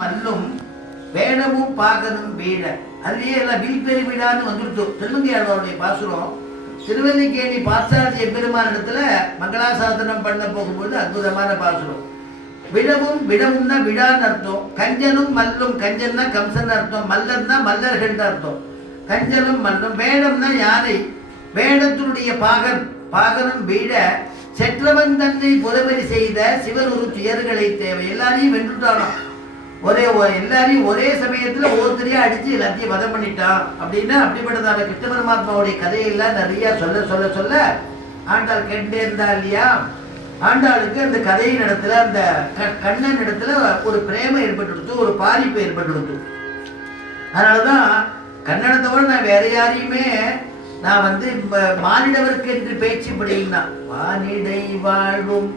மல்லும் வேடமும் பாகனும் வீழ அதுலயே எல்லாம் வில்பெரி வீடான்னு வந்துடுத்து. திருமங்கையாழ்வாருடைய பாசுரம் திருவல்லிக்கேணி பாசாதி எம்பெருமான இடத்துல மங்களாசாசனம் பண்ண போகும்போது அற்புதமான பாசுரம். விடவும் விடவும்னா விடான்னு அர்த்தம். கஞ்சனும் மல்லும், கஞ்சன்னா கம்சன் அர்த்தம், மல்லன்னா மல்லர்கள் அர்த்தம். கஞ்சனும் மல்லும். வேடம்னா யானை, வேடத்தினுடைய பாகன், பாகனும் வீட செற்றவன் தன்னை புதவரி செய்த சிவன் ஒரு துயர்களை தேவை. எல்லாரையும் வென்றுட்டானாம். எல்லாரையும் ஒரே சமயத்துல ஒருத்தரையா அடிச்சு எல்லாத்தையும் வதம் பண்ணிட்டான் அப்படின்னா அப்படிப்பட்டதான கிருஷ்ண பரமாத்மாவுடைய கதையெல்லாம் நிறைய சொல்ல சொல்ல சொல்ல ஆண்டாள் கேட்டே இருந்தா இல்லையா. ஆண்டாளுக்கு அந்த கதையின் இடத்துல அந்த கண்ணன் இடத்துல ஒரு பிரேமம் ஏற்பட்டு, ஒரு பாதிப்பு ஏற்பட்டு. அதனாலதான் கண்ணனை தவிர நான் வேற யாரையுமே நான் மானிடவருக்கு என்று பேச்சு படினா வானிடை வாழும்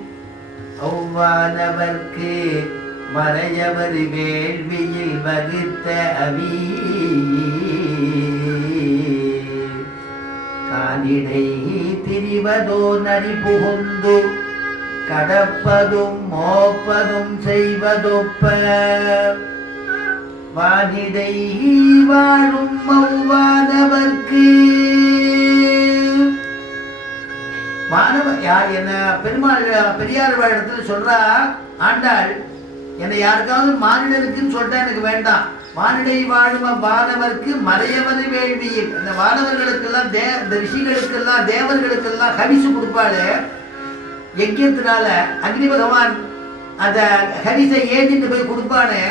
ஒவ்வானவர்க்கு மறையவர் வேள்வியில் வகுத்த அவி கானிடை திரிவதோ நரி புகுந்து கடப்பதும் மோப்பதும் செய்வதொப்ப வானிடை வாழும் ஒவ்வானவர்க்கு என்ன பெருமாள் பெரியார் இடத்துல சொல்றா ஆண்டாள், என்னை யாருக்காவது மானிடருக்குன்னு சொல்லிட்டா எனக்கு வேண்டாம். வானிடை வாழும் வானவர்க்கு மறையவர் வேள்வியில், அந்த வானவர்களுக்கெல்லாம் இந்த ரிஷிகளுக்கெல்லாம் தேவர்களுக்கெல்லாம் ஹவிசு கொடுப்பாரு. யஜ்யத்தினால அக்னி பகவான் அந்த ஹவிசை ஏந்திட்டு போய் கொடுப்பானே,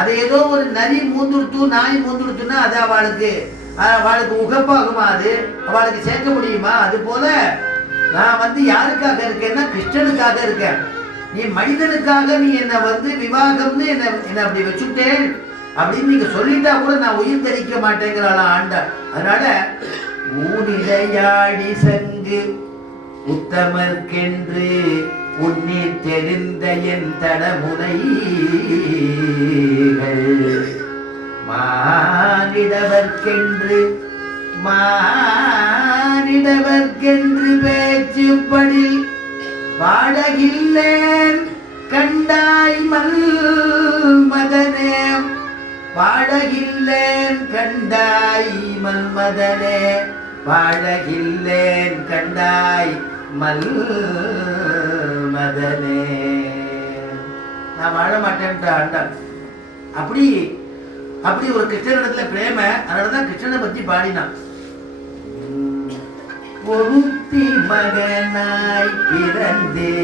அதை ஏதோ ஒரு நரி மூந்துடுத்து நாய் மூந்துடுத்துன்னா அது அவளுக்கு உகப்பாகுமா? அது அவளுக்கு சேர்க்க முடியுமா? அது போல நான் யாருக்காக இருக்கேன்னா கிருஷ்ணனுக்காக இருக்கேன். நீ மனிதனுக்காக நீ என்னை விவாகம்னு என்ன அப்படி வச்சுட்டேன் அப்படின்னு நீங்க சொல்லிட்டா கூட நான் உயிர் தரிக்க மாட்டேங்கிறாளா ஆண்டாள். அதனால ஊனிலையாடி சங்கு உத்தமர்க்கென்று உன்னில் தெரிந்த என் தடமுனைகள் மானிடவர்க்கென்று பேச்சுப்படி வாழகில்லேன் கண்டாய் மல்மதனே, வாழகில்லேன் கண்டாய் மல்மதனே, வாழகில்லேன் கண்டாய் மல்மதனே. நான் வாழ மாட்டேன்டா ஆண்டாள். அப்படி ஒரு கிருஷ்ணனிடத்துல பிரேம. அதனாலதான் கிருஷ்ணனை பத்தி பாடினான். ஒருத்தி மகனாய் பிறந்தே,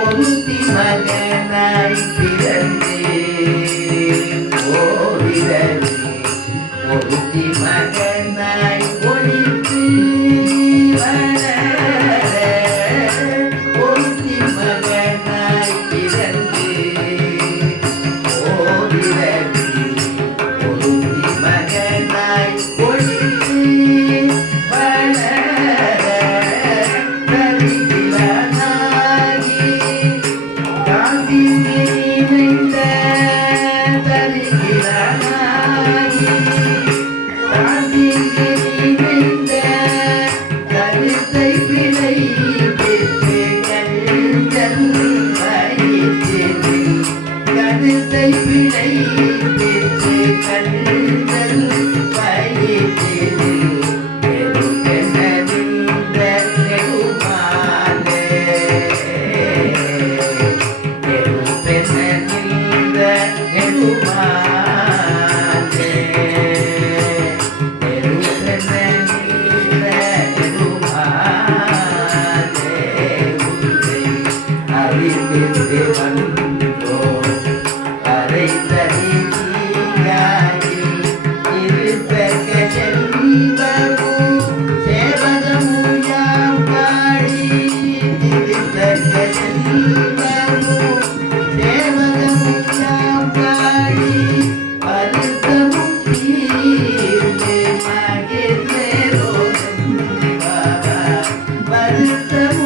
ஒருத்தி மகனாய் பிறந்தே ஓரிரவே, ஒருத்தி மகனாய் ஒளித்து வளர, ஒருத்தி மகனாய் பிறந்தே ஓரிரவே, ஒருத்தி மகனாய் ஒளித்து வளர தரிகிலனாகி காந்தி நிறைந்த தரிகிலனாகி காந்தி நிறைந்த கருத்தை பிழை பெற்று கருத்தை பிழை பெற்று கண்கள் வயிற்றில் பெருகெனவிந்த நெடுமாலே, பெருகெனவிந்த நெடுமாலே, பெருகெனவிந்த நெடுமாலே உன்னை அறிவித்து வந்தோம் அரைத்தறி நீயாகி இருப்பக செல்வமும் சேவகமும் யாம் பாடி, இருப்பக செல்வமும் சேவகமும் யாம் பாடி, வருத்தமும் தீர்ந்து மகிழ்ந்தேரோ வருத்தமும்